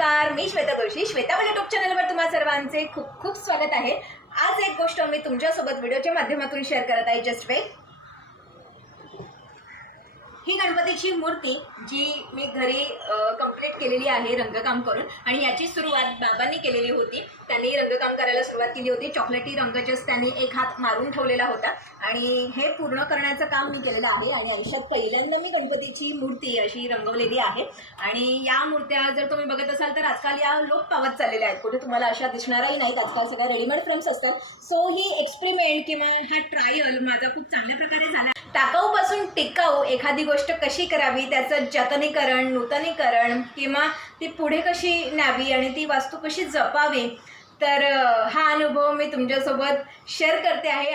नमस्कार मी श्वेता जोशी. श्वेता माझ्या युट्यूब चॅनलवर तुम्हा सर्वांचे खूप खूप स्वागत आहे. आज एक गोष्ट मी तुमच्यासोबत व्हिडिओच्या माध्यमातून शेअर करत आहे जस्ट वे ही गणपतीची मूर्ती जी मी घरी कंप्लीट केलेली आहे रंगकाम करून. आणि याची सुरुवात बाबांनी केलेली होती. त्यांनी रंगकाम करायला सुरुवात केली होती. चॉकलेटी रंगचस त्यांनी एक हात मारून ठेवलेला होता. आणि हे पूर्ण करण्याचं काम मी केलेलं आहे. आणि आयुष्यात पहिल्यांदा मी गणपतीची मूर्ती अशी रंगवलेली आहे. आणि या मूर्त्या जर तुम्ही बघत असाल तर आजकाल या लोक पावत चाललेल्या आहेत. कुठे तुम्हाला अशा दिसणारही नाहीत. आजकाल सगळ्या रेडीमेड फ्रेम्स असतात. सो ही एक्सपेरिमेंट किंवा हा ट्रायल माझा खूप चांगल्या प्रकारे झाला. टाकाऊपासून टिकाऊ एखादी गोष्ट कशी करावी त्याचं जतनीकरण नूतनीकरण किंवा ती पुढे कशी न्यावी आणि ती वास्तू कशी जपावी तर हा अनुभव मी तुमच्यासोबत शेअर करते आहे.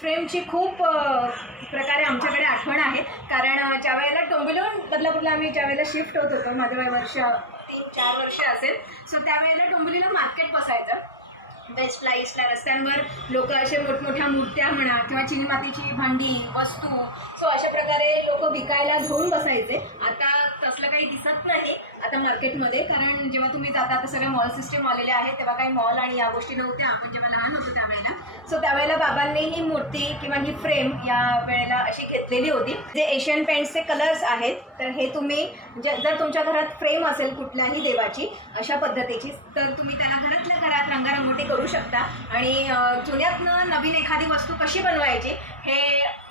फ्रेमची खूप प्रकारे आमच्याकडे आठवण आहे. कारण ज्या वेळेला डोंबिवलीहून बदलापूरला आम्ही ज्या वेळेला शिफ्ट होत होतो माझं वय वर्ष तीन चार वर्ष असेल सो त्यावेळेला डोंबिवलीला मार्केट बसायचं. वेस्ट लाईसला रस्त्यांवर लोक असे मोठमोठ्या मूर्त्या म्हणा किंवा चिनी मातीची भांडी वस्तू सो अशा प्रकारे लोक विकायला घेऊन बसायचे. आता तसलं काही दिसत नाही आता मार्केटमध्ये कारण जेव्हा तुम्ही जाता आता सगळ्या मॉल सिस्टम आलेले आहेत तेव्हा काही मॉल आणि या गोष्टी नव्हत्या. आपण जेव्हा लहान होतो त्यावेळेला. सो त्यावेळेला बाबांनी ही मूर्ती किंवा ही फ्रेम या वेळेला अशी घेतलेली होती. जे एशियन पेंट्सचे कलर्स आहेत तर हे तुम्ही म्हणजे जर तुमच्या घरात फ्रेम असेल कुठल्याही देवाची अशा पद्धतीची तर तुम्ही त्याला घरातल्या घरात रंगारंगोटी करू शकता. आणि जुन्यातनं नवीन एखादी वस्तू कशी बनवायची हे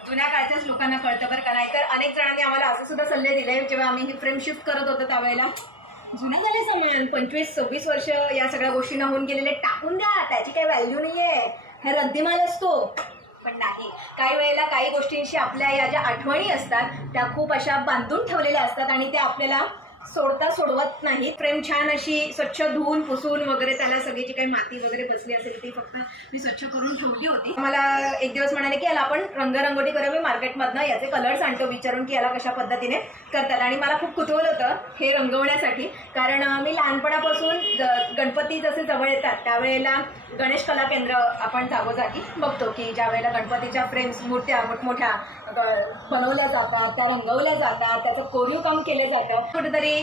जुन्या काळच्याच लोकांना कळतं बरं का? नाहीतर अनेक जणांनी आम्हाला असे सुद्धा सल्ले दिले जेव्हा आम्ही ही फ्रेम शिफ्ट करत होतो त्यावेळेला. जुनं झाले सामान पंचवीस सव्वीस वर्ष या सगळ्या गोष्टींना होऊन गेलेले. टाकून द्या त्याची काही व्हॅल्यू नाही आहे हा रद्दीमाल असतो. पण नाही. काही वेळेला काही गोष्टींशी आपल्या या ज्या आठवणी असतात त्या खूप अशा बांधून ठेवलेल्या असतात आणि त्या आपल्याला सोडता सोडवत नाही. फ्रेम छान अशी स्वच्छ धुवून पुसून वगैरे त्याला सगळी जी काही माती वगैरे बसली असेल ती फक्त मी स्वच्छ करून ठेवली होती. मला एक दिवस म्हणाले की याला आपण रंगरंगोटी करूया मी मार्केटमधनं याचे कलर्स आणतो विचारून की याला कशा पद्धतीने करतात. आणि मला खूप कुतूहल होतं हे रंगवण्यासाठी. कारण मी लहानपणापासून ज- गणपती जसे जवळ येतात त्यावेळेला गणेश कला केंद्र आपण जागोजागी बघतो की ज्या वेळेला गणपतीच्या फ्रेम्स मूर्त्या मोठमोठ्या बनवल्या जातात त्या रंगवल्या जातात त्याचं कोरीव काम केलं जातं. कुठेतरी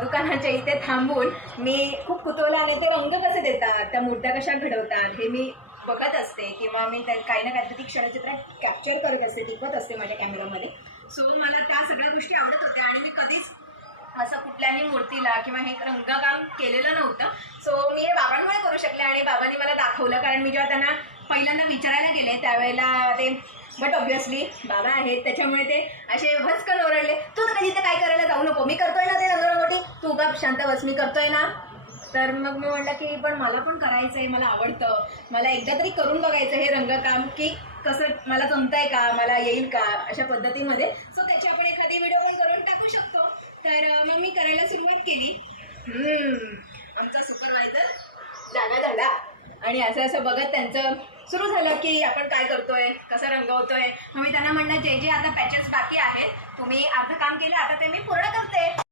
दुकानाच्या इथे थांबून मी खूप कुतूहलाने ते रंग कसे देतात त्या मूर्त्या कशा घडवतात हे मी बघत असते किंवा मी त्या काही ना काहीतरी क्षणचित्र कॅप्चर करत असते टिपत असते माझ्या कॅमेरामध्ये सो मला त्या सगळ्या गोष्टी आवडत होत्या आणि मी कधीच असं कुठल्याही मूर्तीला किंवा हे रंगकाम केलेलं नव्हतं. सो मी हे बाबांमुळे करू शकले आणि बाबांनी मला दाखवलं. कारण मी जेव्हा त्यांना पहिल्यांदा विचारायला गेले त्यावेळेला ते बट ऑब्विसली बाबा आहेत त्याच्यामुळे ते असे भचकन ओरडले. तू तर कधी ते काय करायला जाऊ नको मी करतोय ना ते रंगरंगोटी तू का शांत बस मी करतोय ना. तर मग मी म्हटलं की पण मला पण करायचं आहे मला आवडतं. मला एकदा तरी करून बघायचं हे रंगकाम की कसं मला जमतंय का मला येईल का अशा पद्धतीमध्ये. सो त्याची आपण एखादी व्हिडिओ पण करून टाकू शकतो. तर मग मी करायला सुरुवात केली. आमचा सुपरवायझर जागा झाला. आणि असं असं बघत त्यांचं सुरू झालं की आपण काय करतोय कसं रंगवतोय मग मी त्यांना म्हणलं जे जे आता पॅचेस बाकी आहेत तुम्ही अर्धं काम केलं आता ते मी पूर्ण करते.